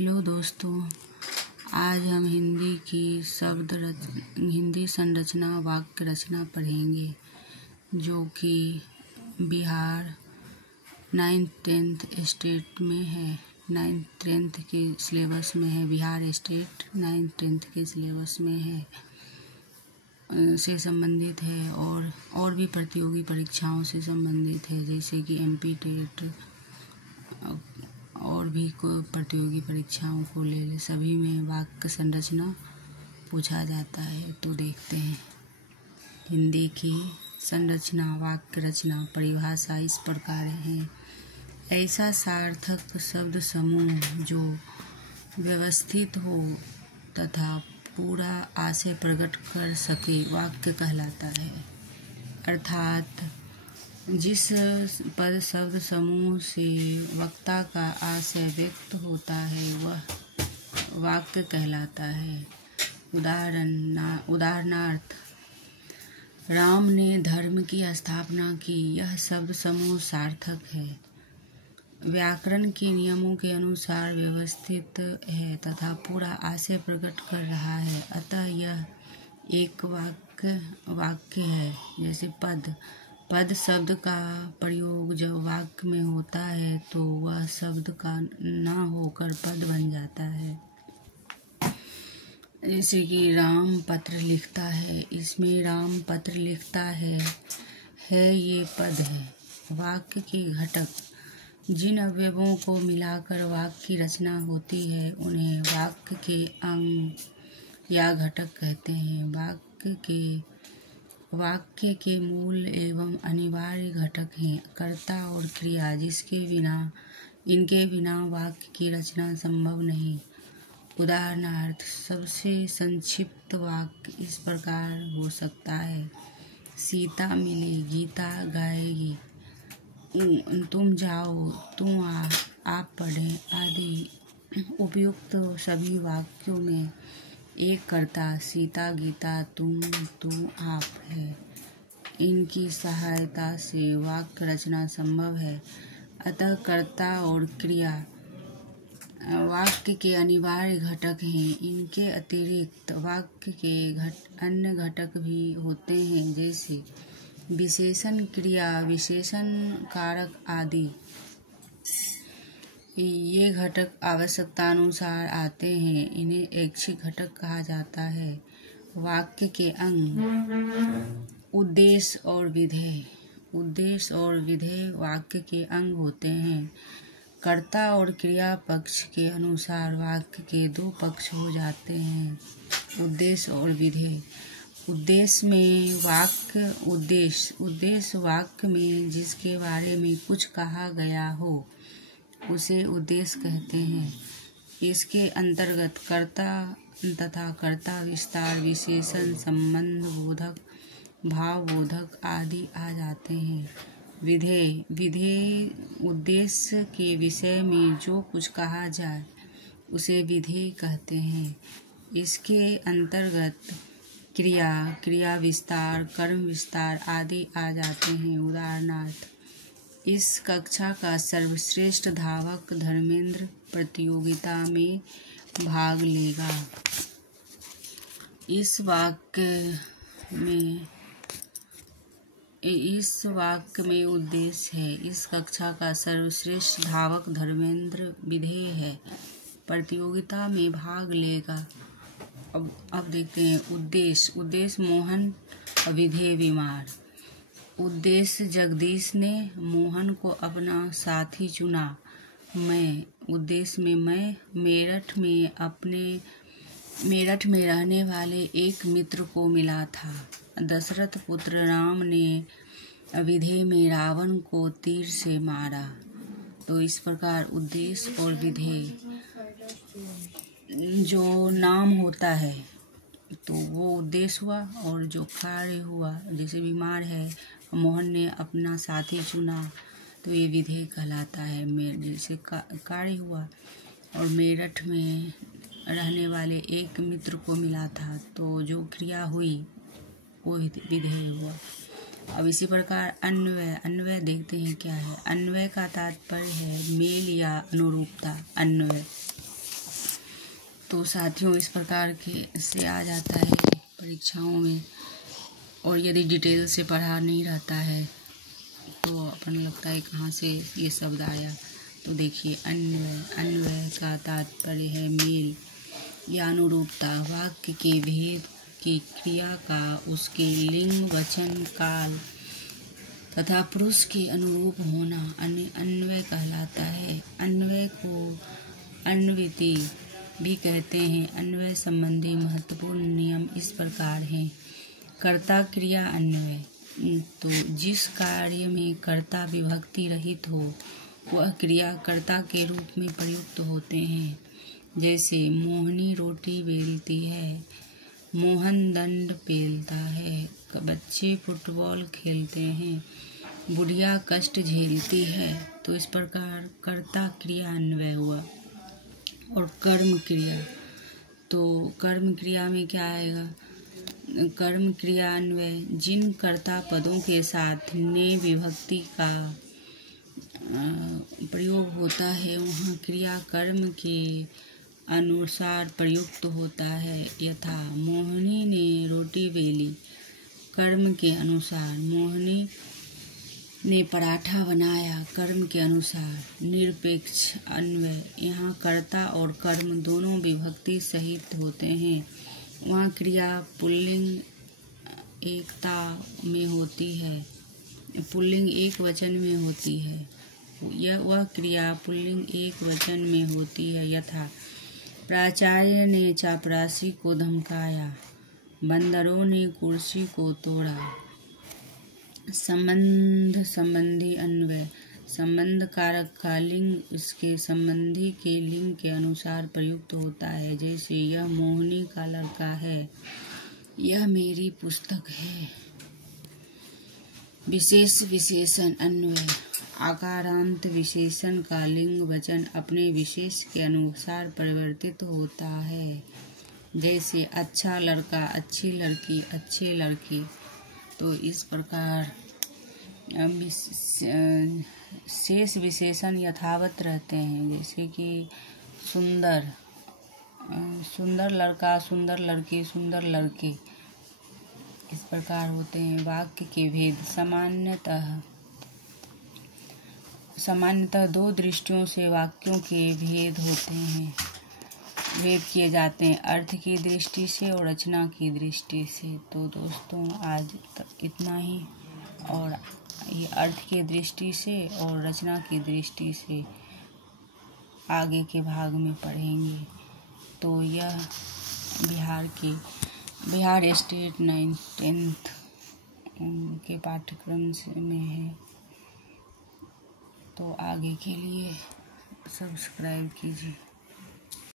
Hello दोस्तों, आज हम हिंदी संरचना वाक्य रचना पढ़ेंगे, जो कि बिहार 9th-10th स्टेट में है। 9th-10th के सिलेबस में है। बिहार स्टेट 9th-10th के सिलेबस में है से संबंधित है और भी प्रतियोगी परीक्षाओं से संबंधित है, जैसे कि MP टेट और भी कोई प्रतियोगी परीक्षाओं को ले सभी में वाक्य संरचना पूछा जाता है। तो देखते हैं। हिंदी की संरचना वाक्य रचना परिभाषा इस प्रकार है। ऐसा सार्थक शब्द समूह जो व्यवस्थित हो तथा पूरा आशय प्रकट कर सके वाक्य कहलाता है। अर्थात जिस पद शब्द समूह से वक्ता का आशय व्यक्त होता है वह वाक्य कहलाता है। उदाहरणार्थ, राम ने धर्म की स्थापना की, यह शब्द समूह सार्थक है, व्याकरण के नियमों के अनुसार व्यवस्थित है तथा पूरा आशय प्रकट कर रहा है, अतः यह एक वाक्य है। जैसे पद शब्द का प्रयोग जब वाक्य में होता है तो वह शब्द का न होकर पद बन जाता है। जैसे कि राम पत्र लिखता है, इसमें राम पत्र लिखता है ये पद है। वाक्य के घटक जिन अवयवों को मिलाकर वाक्य की रचना होती है उन्हें वाक्य के अंग या घटक कहते हैं। वाक्य के मूल एवं अनिवार्य घटक हैं कर्ता और क्रिया, इनके बिना वाक्य की रचना संभव नहीं। उदाहरणार्थ, सबसे संक्षिप्त वाक्य इस प्रकार हो सकता है: सीता मिले, गीता गाएगी, तुम जाओ, तुम आप पढ़ें आदि। उपयुक्त सभी वाक्यों में एक कर्ता सीता, गीता, तुम, तू, आप है। इनकी सहायता से वाक्य रचना संभव है। अतः कर्ता और क्रिया वाक्य के अनिवार्य घटक हैं। इनके अतिरिक्त वाक्य के अन्य घटक भी होते हैं, जैसे विशेषण, क्रिया, विशेषण, कारक आदि। ये घटक आवश्यकतानुसार आते हैं। इन्हें ऐच्छिक घटक कहा जाता है। वाक्य के अंग उद्देश्य और विधेय वाक्य के अंग होते हैं। कर्ता और क्रिया पक्ष के अनुसार वाक्य के दो पक्ष हो जाते हैं: उद्देश्य और विधेय। उद्देश्य वाक्य में जिसके बारे में कुछ कहा गया हो उसे उद्देश्य कहते हैं। इसके अंतर्गत कर्ता तथा कर्ता विस्तार, विशेषण, संबंध बोधक, भाव बोधक आदि आ जाते हैं। विधेय उद्देश्य के विषय में जो कुछ कहा जाए उसे विधेय कहते हैं। इसके अंतर्गत क्रिया विस्तार, कर्म विस्तार आदि आ जाते हैं। उदाहरणार्थ, इस कक्षा का सर्वश्रेष्ठ धावक धर्मेंद्र प्रतियोगिता में भाग लेगा। इस वाक्य में उद्देश्य है। इस कक्षा का सर्वश्रेष्ठ धावक धर्मेंद्र विधेय है, प्रतियोगिता में भाग लेगा। अब देखते हैं उद्देश्य मोहन, विधेय बीमार। उद्देश्य जगदीश ने मोहन को अपना साथी चुना। उद्देश्य में मैं मेरठ में रहने वाले एक मित्र को मिला था। दशरथ पुत्र राम ने विधेय में रावण को तीर से मारा। तो इस प्रकार उद्देश्य और विधेय जो नाम होता है तो वो उद्देश्य हुआ, और जो कार्य हुआ, जैसे बीमार है मोहन ने अपना साथी चुना तो ये विधेय कहलाता है। जैसे कार्य हुआ, और मेरठ में रहने वाले एक मित्र को मिला था तो जो क्रिया हुई वो विधेय हुआ। अब इसी प्रकार अन्वय देखते हैं क्या है। अन्वय का तात्पर्य है मेल या अनुरूपता। अन्वय तो साथियों इस प्रकार के से आ जाता है परीक्षाओं में, और यदि डिटेल से पढ़ा नहीं रहता है तो अपन लगता है कहाँ से ये शब्द आया। तो देखिए, अन्वय, अन्वय का तात्पर्य है मेल या अनुरूपता, वाक्य के भेद की क्रिया का उसके लिंग, वचन, काल तथा पुरुष के अनुरूप होना अन्वय कहलाता है। अन्वय को अन्विति भी कहते हैं। अन्वय संबंधी महत्वपूर्ण नियम इस प्रकार हैं। कर्ता क्रिया अन्वय, तो जिस कार्य में कर्ता विभक्ति रहित हो वह क्रिया कर्ता के रूप में प्रयुक्त होते हैं। जैसे मोहनी रोटी बेलती है, मोहन दंड पेलता है, बच्चे फुटबॉल खेलते हैं, बुढ़िया कष्ट झेलती है। तो इस प्रकार कर्ता क्रिया अन्वय हुआ। और कर्म क्रिया, तो कर्म क्रिया में क्या आएगा? कर्म क्रिया अन्वय, जिन कर्ता पदों के साथ ने विभक्ति का प्रयोग होता है वहाँ क्रिया कर्म के अनुसार प्रयुक्त होता है। यथा मोहिनी ने रोटी बेली, कर्म के अनुसार। मोहिनी ने पराठा बनाया, कर्म के अनुसार। निरपेक्ष अन्वय, यहाँ कर्ता और कर्म दोनों विभक्ति सहित होते हैं। वहाँ क्रिया पुल्लिंग एकता में होती है, पुल्लिंग एक वचन में होती है। वह क्रिया पुल्लिंग एक वचन में होती है। यथा प्राचार्य ने चापरासी को धमकाया, बंदरों ने कुर्सी को तोड़ा। संबंध संबंधी अन्वय, संबंध कारक का लिंग इसके संबंधी के लिंग के अनुसार प्रयुक्त होता है। जैसे यह मोहिनी का लड़का है, यह मेरी पुस्तक है। विशेष विशेषण अन्वय, आकारांत विशेषण का लिंग वचन अपने विशेष के अनुसार परिवर्तित होता है। जैसे अच्छा लड़का, अच्छी लड़की, अच्छे लड़के। तो इस प्रकार शेष विशेषण यथावत रहते हैं। जैसे कि सुंदर, सुंदर लड़का, सुंदर लड़की, सुंदर लड़के, इस प्रकार होते हैं। वाक्य के भेद, सामान्यतः दो दृष्टियों से वाक्यों के भेद होते हैं, भेद किए जाते हैं, अर्थ की दृष्टि से और रचना की दृष्टि से। तो दोस्तों आज तक इतना ही, और ये अर्थ की दृष्टि से और रचना की दृष्टि से आगे के भाग में पढ़ेंगे। तो यह बिहार स्टेट 9th-10th के पाठ्यक्रम में है। तो आगे के लिए सब्सक्राइब कीजिए।